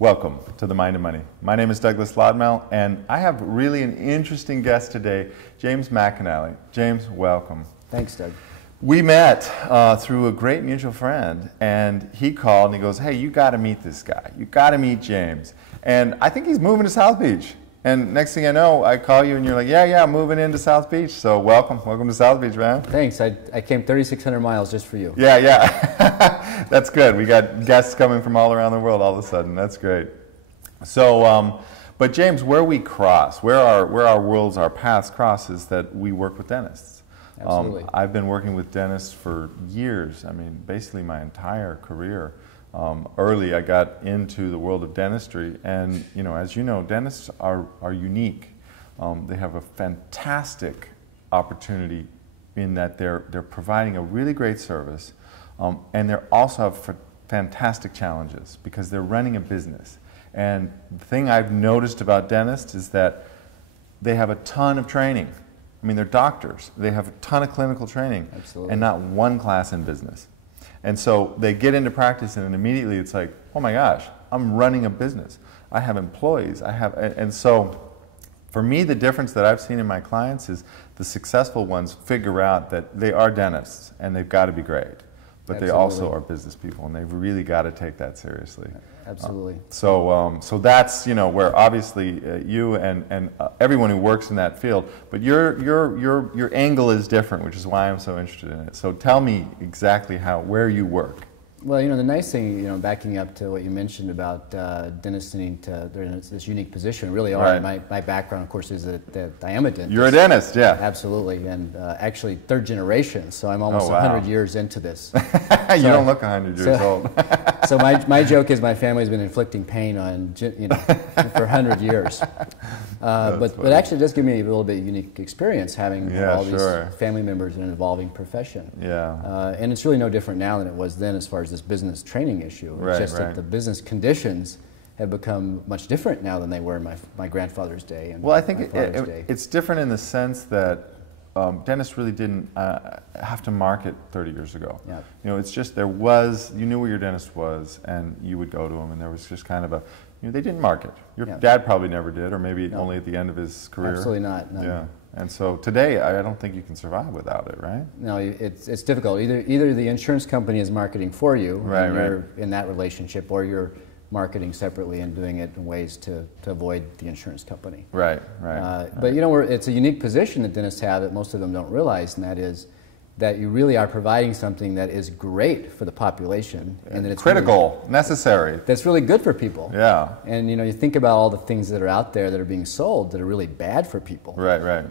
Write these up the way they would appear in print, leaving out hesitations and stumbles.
Welcome to The Mind of Money. My name is Douglas Lodmell, and I have really an interesting guest today, James McAnally. James, welcome. Thanks, Doug. We met through a great mutual friend, and he called and he goes, hey, you got to meet this guy. You got to meet James. And I think he's moving to South Beach. And next thing I know, I call you and you're like, yeah, I'm moving into South Beach. So welcome to South Beach, man. Thanks. I came 3,600 miles just for you. Yeah. That's good. We got guests coming from all around the world all of a sudden. That's great. So, but James, where we cross, where our worlds, our paths cross, is that we work with dentists. Absolutely. I've been working with dentists for years. I mean, basically my entire career. Early, I got into the world of dentistry, and as you know, dentists are unique. They have a fantastic opportunity in that they're providing a really great service, and they also have fantastic challenges because they're running a business. And the thing I've noticed about dentists is that they have a ton of training. I mean, they're doctors. They have a ton of clinical training. Absolutely. And not one class in business. And so they get into practice, and immediately it's like, oh my gosh, I'm running a business. I have employees. And so for me, the difference that I've seen in my clients is the successful ones figure out that they are dentists and they've got to be great, but Absolutely. they also are business people, and they've really got to take that seriously. Absolutely. So that's where obviously you and everyone who works in that field, but your angle is different, which is why I'm so interested in it. So tell me exactly where you work. Well, the nice thing, backing up to what you mentioned about dentists needing to, they're in this unique position, really are. Right. My background, of course, is that I am a dentist. You're a dentist, yeah. Absolutely, and actually third generation, so I'm almost 100 years into this. You don't look 100 years old. So my joke is my family's been inflicting pain on, for 100 years. But actually it does give me a little bit of unique experience having all these family members in an evolving profession. Yeah. And it's really no different now than it was then as far as this business training issue. It's just that the business conditions have become much different now than they were in my grandfather's day and I think my father's day. It's different in the sense that dentists really didn't have to market 30 years ago. Yeah. It's just you knew where your dentist was, and you would go to him, and there was just kind of they didn't market. Your dad probably never did, or maybe only at the end of his career. Absolutely not. No. Yeah. And so today, I don't think you can survive without it, right? No, it's difficult. Either the insurance company is marketing for you, and you're in that relationship, or you're marketing separately and doing it in ways to avoid the insurance company. Right. But it's a unique position that dentists have that most of them don't realize, and that is that you really are providing something that is great for the population, and that it's critical, really, necessary. That's really good for people. Yeah. And you think about all the things that are out there that are being sold that are really bad for people. Right.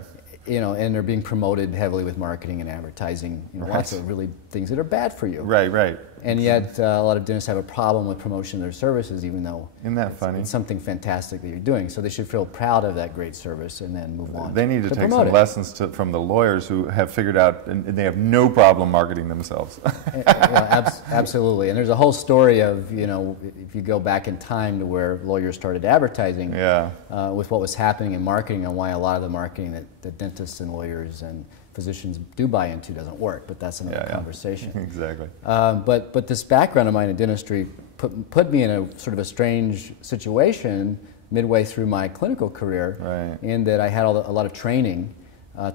And they're being promoted heavily with marketing and advertising. Lots of really things that are bad for you. Right. And yet, a lot of dentists have a problem with promotion of their services, even though Isn't that funny? It's something fantastic that you're doing. So they should feel proud of that great service and then move on. They need to take some lessons from the lawyers who have figured out, and they have no problem marketing themselves. Absolutely. And there's a whole story of, if you go back in time to where lawyers started advertising with what was happening in marketing, and why a lot of the marketing that dentists and lawyers and physicians do buy into doesn't work, but that's another conversation. Exactly. But this background of mine in dentistry put me in a sort of a strange situation midway through my clinical career, in that I had a lot of training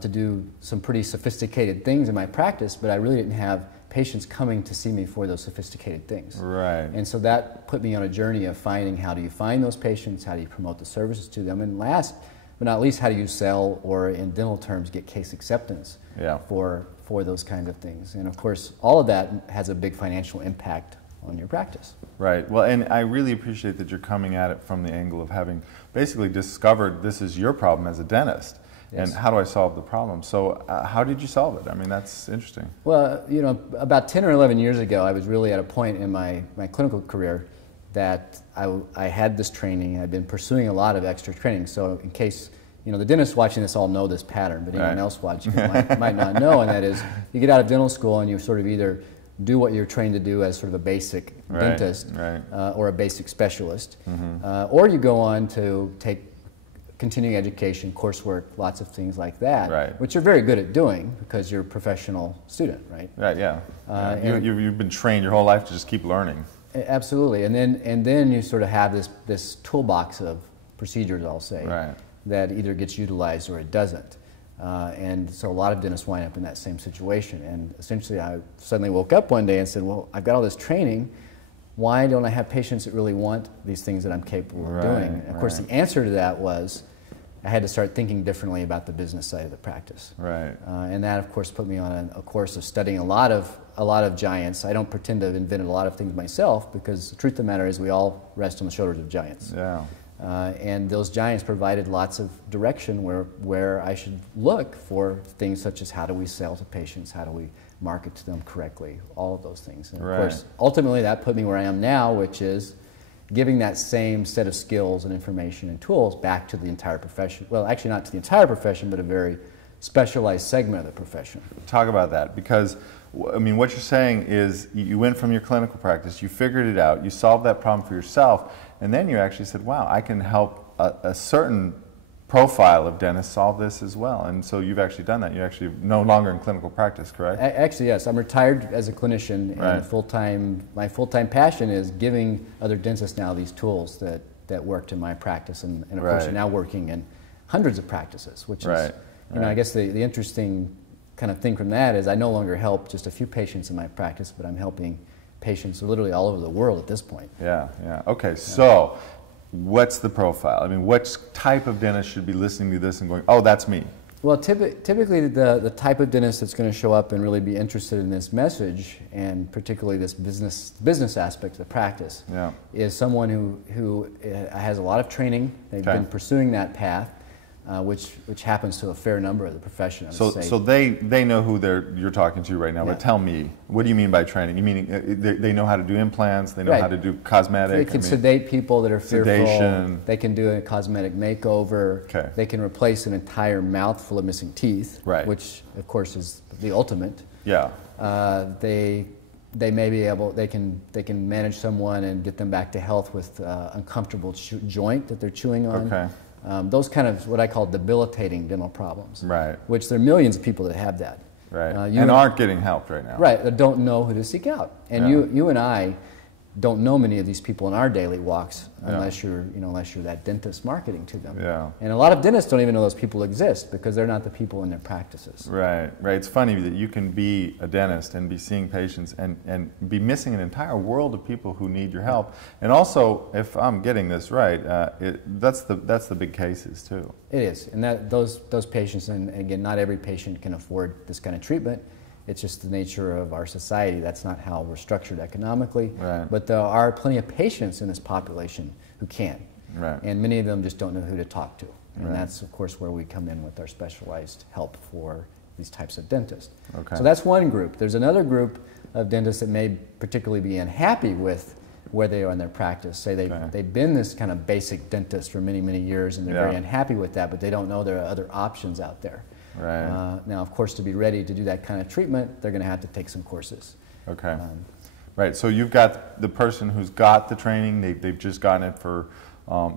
to do some pretty sophisticated things in my practice, but I really didn't have patients coming to see me for those sophisticated things. Right. And so that put me on a journey of finding how do you find those patients, how do you promote the services to them, and last but not least, how do you sell, or in dental terms, get case acceptance for those kinds of things. And of course, all of that has a big financial impact on your practice. Right. Well, and I really appreciate that you're coming at it from the angle of having basically discovered this is your problem as a dentist. Yes. And how do I solve the problem? So how did you solve it? I mean, that's interesting. Well, about 10 or 11 years ago, I was really at a point in my clinical career that I had this training. I'd been pursuing a lot of extra training. So in case, the dentists watching this all know this pattern, but anyone else watching might not know, and that is you get out of dental school and you sort of either do what you're trained to do as sort of a basic dentist or a basic specialist, or you go on to take continuing education, coursework, lots of things like that, which you're very good at doing because you're a professional student, right? Right, yeah. You've been trained your whole life to just keep learning. Absolutely, and then you sort of have this toolbox of procedures, I'll say, Right. that either gets utilized or it doesn't. And so a lot of dentists wind up in that same situation. And essentially, I suddenly woke up one day and said, well, I've got all this training. Why don't I have patients that really want these things that I'm capable of doing? And of course, the answer to that was I had to start thinking differently about the business side of the practice. Right. And that, of course, put me on a course of studying a lot of giants. I don't pretend to have invented a lot of things myself, because the truth of the matter is we all rest on the shoulders of giants. Yeah. And those giants provided lots of direction where I should look for things such as how do we sell to patients, how do we market to them correctly, all of those things. And of course, ultimately that put me where I am now, which is giving that same set of skills and information and tools back to the entire profession. Well, actually not to the entire profession, but a very specialized segment of the profession. Talk about that, because I mean, what you're saying is you went from your clinical practice, you figured it out, you solved that problem for yourself, and then you actually said, wow, I can help a certain profile of dentists solve this as well. And so you've actually done that. You're actually no longer in clinical practice, correct? Actually, yes. I'm retired as a clinician, and my full-time passion is giving other dentists now these tools that worked in my practice. And of course, I'm now working in hundreds of practices, which is, you know, I guess the interesting kind of thing from that is I no longer help just a few patients in my practice, but I'm helping patients literally all over the world at this point. Yeah, yeah. Okay, so what's the profile? I mean, what type of dentist should be listening to this and going, oh, that's me? Well, typically the type of dentist that's going to show up and really be interested in this message, and particularly this business aspect of the practice, is someone who has a lot of training. They've been pursuing that path, which happens to a fair number of the profession. So they know who you're talking to right now. But tell me, what do you mean by training? You mean they know how to do implants? They know how to do cosmetic? They can sedate people that are fearful. They can do a cosmetic makeover. They can replace an entire mouth full of missing teeth, which of course is the ultimate. Yeah. They may be able. They can manage someone and get them back to health with uncomfortable joint that they're chewing on. Okay. Those kind of what I call debilitating dental problems, right? Which there are millions of people that have that, right? And aren't getting help right now, right? That don't know who to seek out, and you and I don't know many of these people in our daily walks unless you're that dentist marketing to them. Yeah. And a lot of dentists don't even know those people exist because they're not the people in their practices. Right, right. It's funny that you can be a dentist and be seeing patients and be missing an entire world of people who need your help. And also, if I'm getting this right, that's the big cases too. It is, and those patients, and again, not every patient can afford this kind of treatment. It's just the nature of our society. That's not how we're structured economically. Right. But there are plenty of patients in this population who can. Right. And many of them just don't know who to talk to. And that's, of course, where we come in with our specialized help for these types of dentists. Okay. So that's one group. There's another group of dentists that may particularly be unhappy with where they are in their practice. Say they've been this kind of basic dentist for many, many years, and they're very unhappy with that, but they don't know there are other options out there. Right. Now, of course, to be ready to do that kind of treatment, they're going to have to take some courses. Okay. Right. So you've got the person who's got the training. They've just gotten it for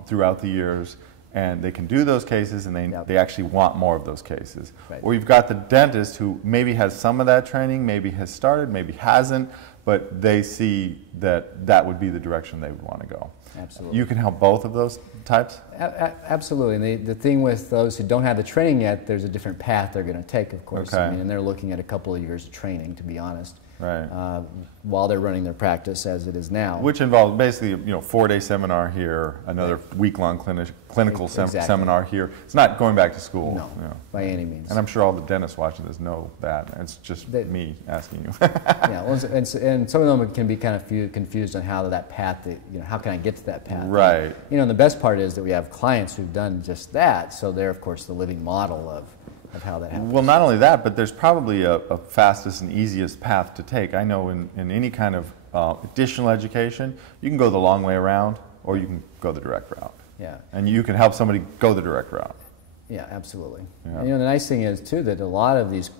throughout the years, and they can do those cases, and they actually want more of those cases. Right. Or you've got the dentist who maybe has some of that training, maybe has started, maybe hasn't, but they see that would be the direction they would want to go. Absolutely. You can help both of those types? Absolutely. And the thing with those who don't have the training yet, there's a different path they're going to take, of course. Okay. I mean, and they're looking at a couple of years of training, to be honest. Right. While they're running their practice as it is now. Which involves basically, 4-day seminar here, another week-long clinical seminar here. It's not going back to school. No, by any means. And I'm sure all the dentists watching this know that. It's just me asking you. Yeah, well, and some of them can be kind of confused on how that path, how can I get to that path? Right. And the best part is that we have clients who've done just that, so they're, of course, the living model of how that happens. Well, not only that, but there's probably a fastest and easiest path to take. I know in any kind of additional education, you can go the long way around, or you can go the direct route. Yeah. And you can help somebody go the direct route. Yeah, absolutely. Yeah. And, the nice thing is too that a lot of these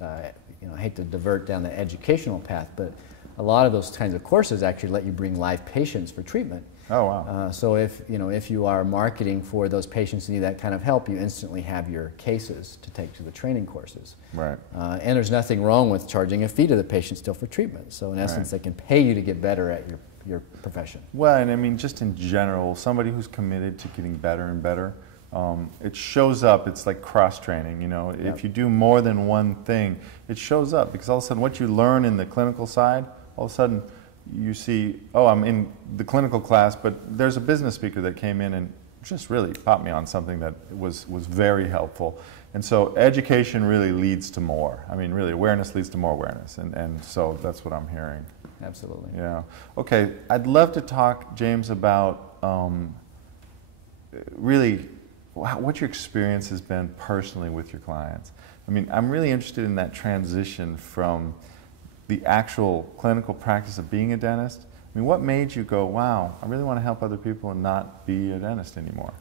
I hate to divert down the educational path, but a lot of those kinds of courses actually let you bring live patients for treatment. Oh, wow. So if you are marketing for those patients who need that kind of help, you instantly have your cases to take to the training courses. Right. And there's nothing wrong with charging a fee to the patient still for treatment. So in essence, they can pay you to get better your profession. Well, and I mean, just in general, somebody who's committed to getting better and better, it shows up. It's like cross-training, you know. Yep. If you do more than one thing, it shows up, because all of a sudden what you learn in the clinical side, all of a sudden you see, oh, I'm in the clinical class, but there's a business speaker that came in and just really popped me on something that was very helpful. And so education really leads to more. I mean, really, awareness leads to more awareness, and so that's what I'm hearing. Absolutely. Yeah. Okay, I'd love to talk, James, about really what your experience has been personally with your clients. I mean, I'm really interested in that transition from the actual clinical practice of being a dentist. I mean, what made you go, wow, I really want to help other people and not be a dentist anymore?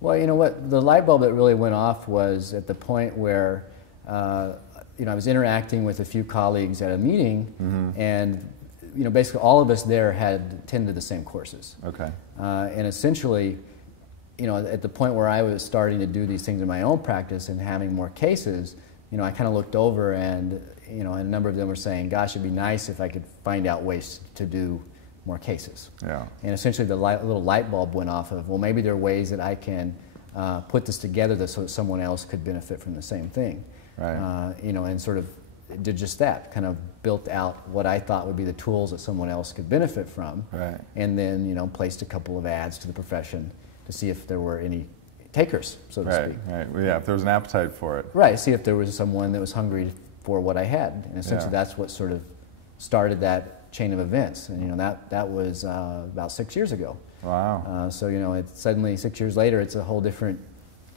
Well, you know what, the light bulb that really went off was at the point where you know, I was interacting with a few colleagues at a meeting, and you know, basically all of us there had attended the same courses. Okay. And essentially, you know, at the point where I was starting to do these things in my own practice and having more cases, you know, I kind of looked over and, you know, a number of them were saying, gosh, it'd be nice if I could find out ways to do more cases. Yeah. And essentially the little light bulb went off of, well, maybe there are ways that I can put this together so that someone else could benefit from the same thing. Right. You know, and sort of did just that, kind of built out what I thought would be the tools that someone else could benefit from. Right. And then, you know, placed a couple of ads to the profession to see if there were any takers, so to speak. Right, well, yeah, if there was an appetite for it. Right, see if there was someone that was hungry for what I had. And essentially that's what sort of started that chain of events. And, you know, that was about 6 years ago. Wow. So, you know, suddenly 6 years later, it's a whole different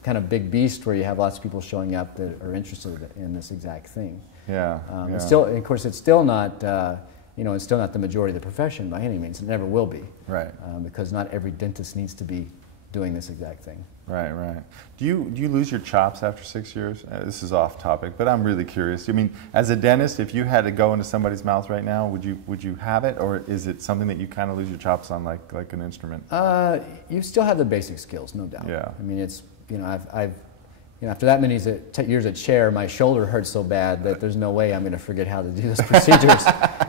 kind of big beast where you have lots of people showing up that are interested in this exact thing. Yeah. And still, of course, it's still not, you know, it's still not the majority of the profession by any means. It never will be. Right. Because not every dentist needs to be doing this exact thing. Right, right. Do you lose your chops after 6 years? This is off topic, but I'm really curious. I mean, as a dentist, if you had to go into somebody's mouth right now, would you have it, or is it something that you kind of lose your chops on, like an instrument? You still have the basic skills, no doubt. Yeah. I mean, it's, you know, you know, after that many years at chair, my shoulder hurts so bad that there's no way I'm going to forget how to do those procedures.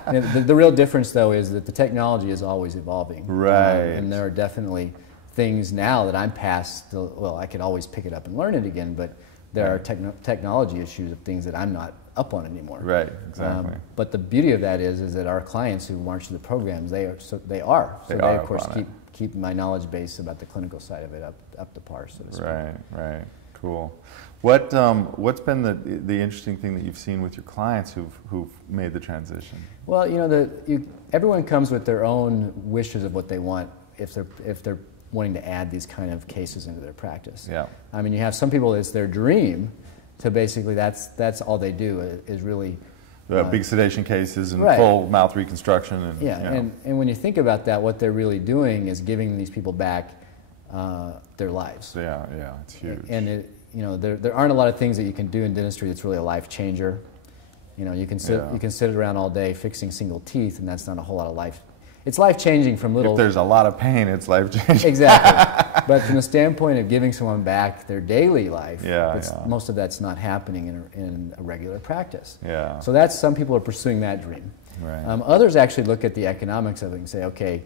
And the real difference, though, is that the technology is always evolving. Right. And there are definitely things now that I'm past, well, I could always pick it up and learn it again, but there are technology issues of things that I'm not up on anymore. Right, exactly. But the beauty of that is that our clients who march through the programs, they they of course keep my knowledge base about the clinical side of it up to par, so to speak. Right, right, cool. What's been the interesting thing that you've seen with your clients who've made the transition? Well, you know, everyone comes with their own wishes of what they want if they're wanting to add these kind of cases into their practice. Yeah. I mean, you have some people, it's their dream to basically, that's all they do is really... big sedation cases and right. full mouth reconstruction. And, yeah, you know. and when you think about that, what they're really doing is giving these people back their lives. Yeah, yeah, it's huge. And you know, there aren't a lot of things that you can do in dentistry that's really a life changer. You know, you can sit around all day fixing single teeth, and that's not a whole lot of life. It's life-changing from little... If there's a lot of pain, it's life-changing. Exactly. But from the standpoint of giving someone back their daily life, most of that's not happening in a regular practice. Yeah. So that's, some people are pursuing that dream. Right. Others actually look at the economics of it and say, okay,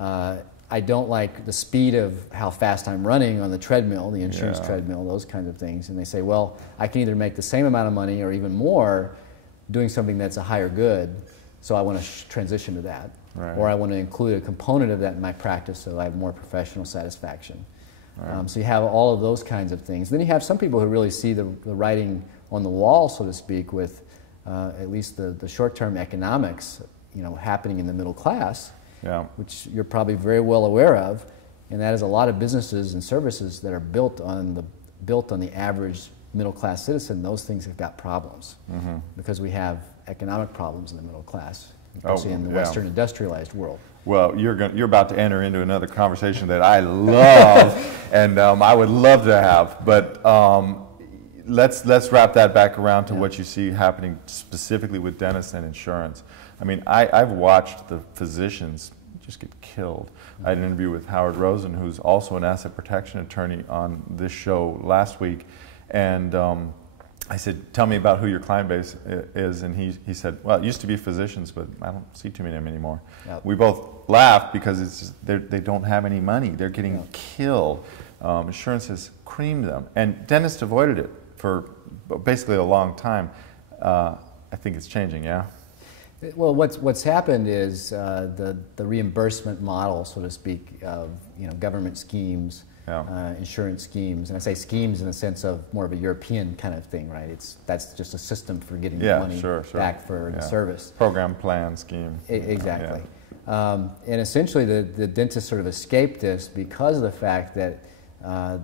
I don't like the speed of how fast I'm running on the treadmill, the insurance treadmill, those kinds of things. And they say, well, I can either make the same amount of money or even more doing something that's a higher good, so I want to transition to that. Right. Or I want to include a component of that in my practice so I have more professional satisfaction. Right. So you have all of those kinds of things. Then you have some people who really see the writing on the wall, so to speak, with at least the short-term economics, you know, happening in the middle class, which you're probably very well aware of, and that is a lot of businesses and services that are built on the average middle-class citizen. Those things have got problems because we have economic problems in the middle class. Especially in the Western industrialized world. Well, you're about to enter into another conversation that I love, and I would love to have. But let's wrap that back around to what you see happening specifically with dentists and insurance. I mean, I've watched the physicians just get killed. I had an interview with Howard Rosen, who's also an asset protection attorney, on this show last week, and I said, tell me about who your client base is, and he said, well, it used to be physicians, but I don't see too many of them anymore. Yep. We both laughed because it's just, they don't have any money. They're getting killed. Insurance has creamed them, and dentists avoided it for basically a long time. I think it's changing, yeah? Well, what's happened is the reimbursement model, so to speak, of government schemes, insurance schemes, and I say schemes in the sense of more of a European kind of thing, right? That's just a system for getting money back for the service. Program plan scheme. Exactly. And essentially the dentists sort of escaped this because of the fact that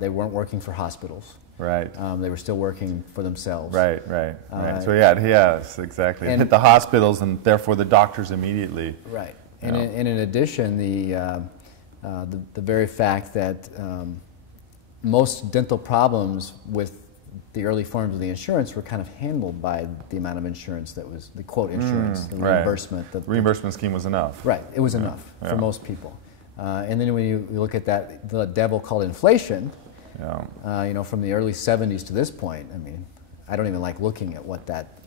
they weren't working for hospitals. Right. They were still working for themselves. Right. So yes, exactly. It hit the hospitals and therefore the doctors immediately. Right. And in addition, the very fact that most dental problems with the early forms of the insurance were kind of handled by the amount of insurance that was the quote insurance, the reimbursement. The reimbursement scheme was enough. Right. It was enough for most people. And then when you look at that, the devil called inflation. From the early 70s to this point, I mean, I don't even like looking at what that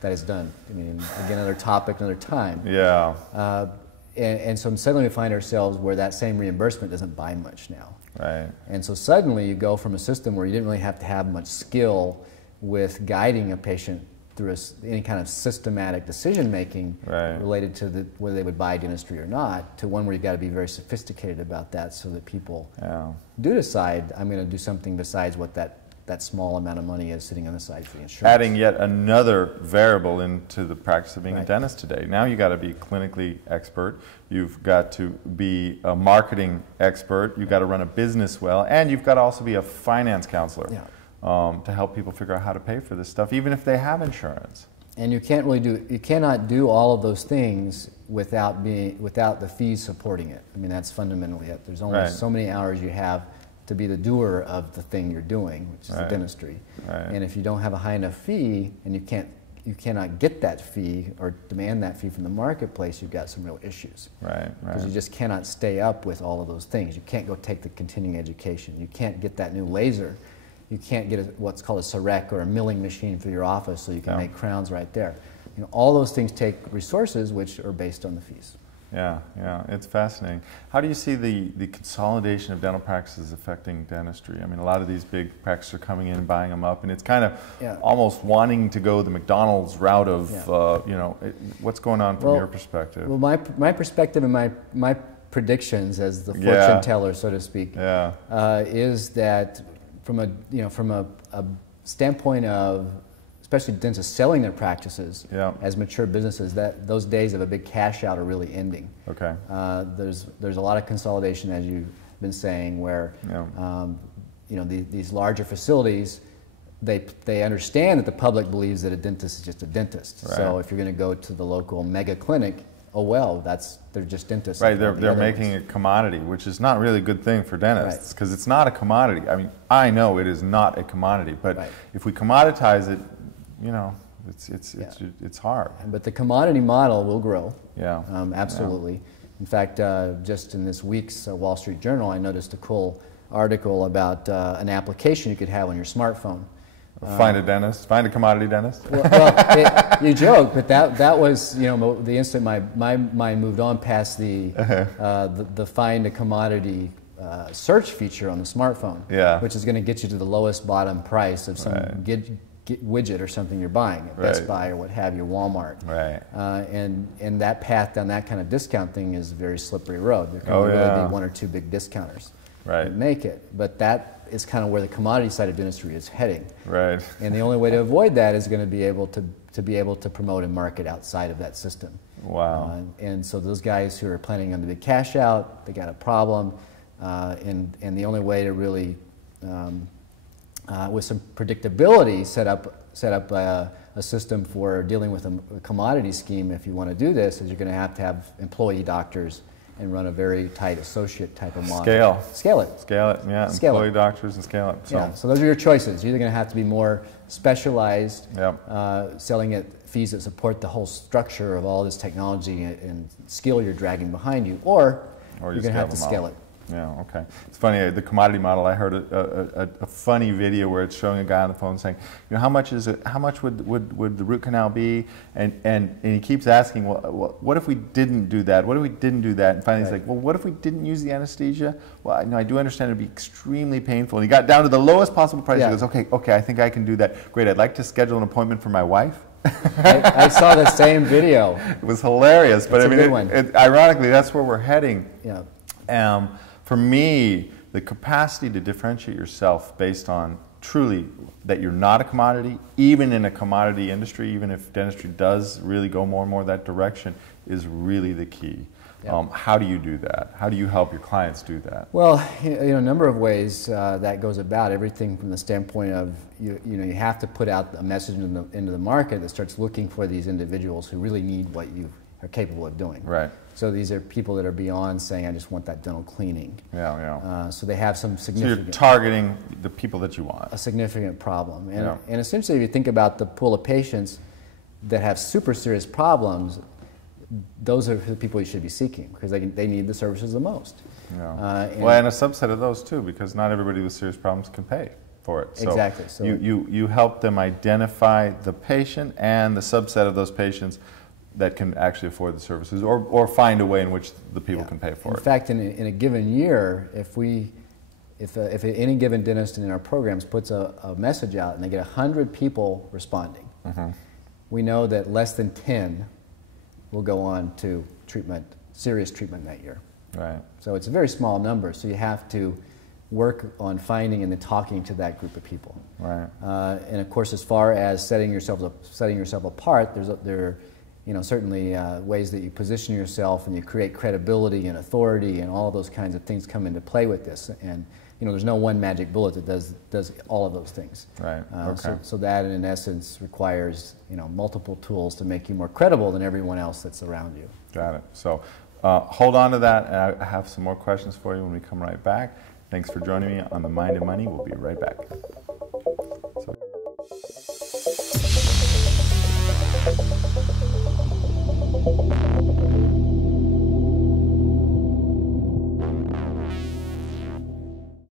has done. I mean, again, another topic, another time. Yeah. And so suddenly we find ourselves where that same reimbursement doesn't buy much now. Right. And so suddenly you go from a system where you didn't really have to have much skill with guiding a patient through any kind of systematic decision making related to whether they would buy dentistry or not, to one where you've got to be very sophisticated about that so that people do decide, I'm going to do something besides what that small amount of money is sitting on the side for the insurance. Adding yet another variable into the practice of being a dentist today. Now you've got to be clinically expert, you've got to be a marketing expert, you've got to run a business well, and you've got to also be a finance counselor. To help people figure out how to pay for this stuff, even if they have insurance. And you cannot do all of those things without the fees supporting it. I mean, that's fundamentally it. There's only so many hours you have to be the doer of the thing you're doing, which is the dentistry. And if you don't have a high enough fee, and you cannot get that fee or demand that fee from the marketplace, you've got some real issues. Because you just cannot stay up with all of those things. You can't go take the continuing education. You can't get that new laser. You can't get what's called a Sarek or a milling machine for your office so you can make crowns right there. All those things take resources which are based on the fees. Yeah, it's fascinating. How do you see the consolidation of dental practices affecting dentistry? I mean, a lot of these big practices are coming in and buying them up, and it's kind of almost wanting to go the McDonald's route of, what's going on from your perspective? Well, my perspective and my predictions as the fortune teller, so to speak, is that from a standpoint of especially dentists selling their practices as mature businesses, that those days of a big cash out are really ending. Okay. There's a lot of consolidation, as you've been saying, where these larger facilities, they understand that the public believes that a dentist is just a dentist. So if you're going to go to the local mega clinic, oh well, they're just dentists. Right, they're making a commodity, which is not really a good thing for dentists, because it's not a commodity. I mean, I know it is not a commodity, but if we commoditize it, it's hard. But the commodity model will grow. Absolutely. In fact, just in this week's Wall Street Journal, I noticed a cool article about an application you could have on your smartphone. Find a dentist, find a commodity dentist. You joke, but that was the instant my mind moved on past the find a commodity search feature on the smartphone, which is going to get you to the lowest bottom price of some widget or something you're buying at Best Buy or what have you, Walmart. And that path down that kind of discount thing is a very slippery road. There can really be one or two big discounters that make it, but that is kind of where the commodity side of dentistry is heading. And the only way to avoid that is going to be able to promote and market outside of that system. And so those guys who are planning on the big cash out, they got a problem, and the only way to really with some predictability set up a system for dealing with a commodity scheme, if you want to do this, is you're going to have employee doctors and run a very tight associate type of model. Scale it, employee doctors and scale it. So those are your choices. You're either going to have to be more specialized, selling at fees that support the whole structure of all this technology and skill you're dragging behind you, or you're going to have to scale it. Yeah, okay. It's funny, the commodity model, I heard a funny video where it's showing a guy on the phone saying, you know, how much is it, how much would the root canal be? And he keeps asking, well, what if we didn't do that? What if we didn't do that? And finally he's like, well, what if we didn't use the anesthesia? Well, I do understand it'd be extremely painful. And he got down to the lowest possible price. He goes, okay, I think I can do that. Great, I'd like to schedule an appointment for my wife. I saw the same video. It was hilarious, but I mean, ironically, that's where we're heading. Yeah. For me, the capacity to differentiate yourself based on truly that you're not a commodity, even in a commodity industry, even if dentistry does really go more and more that direction, is really the key. Yep. How do you do that? How do you help your clients do that? Well, you know, a number of ways that goes about. Everything from the standpoint of you have to put out a message into the market that starts looking for these individuals who really need what you are capable of doing. Right. So these are people that are beyond saying, I just want that dental cleaning. Yeah, yeah. So they have some significant... So you're targeting the people that you want. A significant problem. And essentially, if you think about the pool of patients that have super serious problems, those are the people you should be seeking because they need the services the most. Yeah. And a subset of those too, because not everybody with serious problems can pay for it. So exactly. So you help them identify the patient and the subset of those patients that can actually afford the services, or find a way in which the people can pay for it. In fact, in a given year, if any given dentist in our programs puts a message out and they get 100 people responding, we know that less than 10 will go on to treatment, serious treatment that year. Right. So it's a very small number, so you have to work on finding and then talking to that group of people. Right. And of course, as far as setting yourself apart, there are certainly ways that you position yourself and you create credibility and authority, and all of those kinds of things come into play with this. And there's no one magic bullet that does all of those things. Right. Okay. So that, in essence, requires multiple tools to make you more credible than everyone else that's around you. Got it. So hold on to that, and I have some more questions for you when we come right back. Thanks for joining me on The Mind of Money. We'll be right back.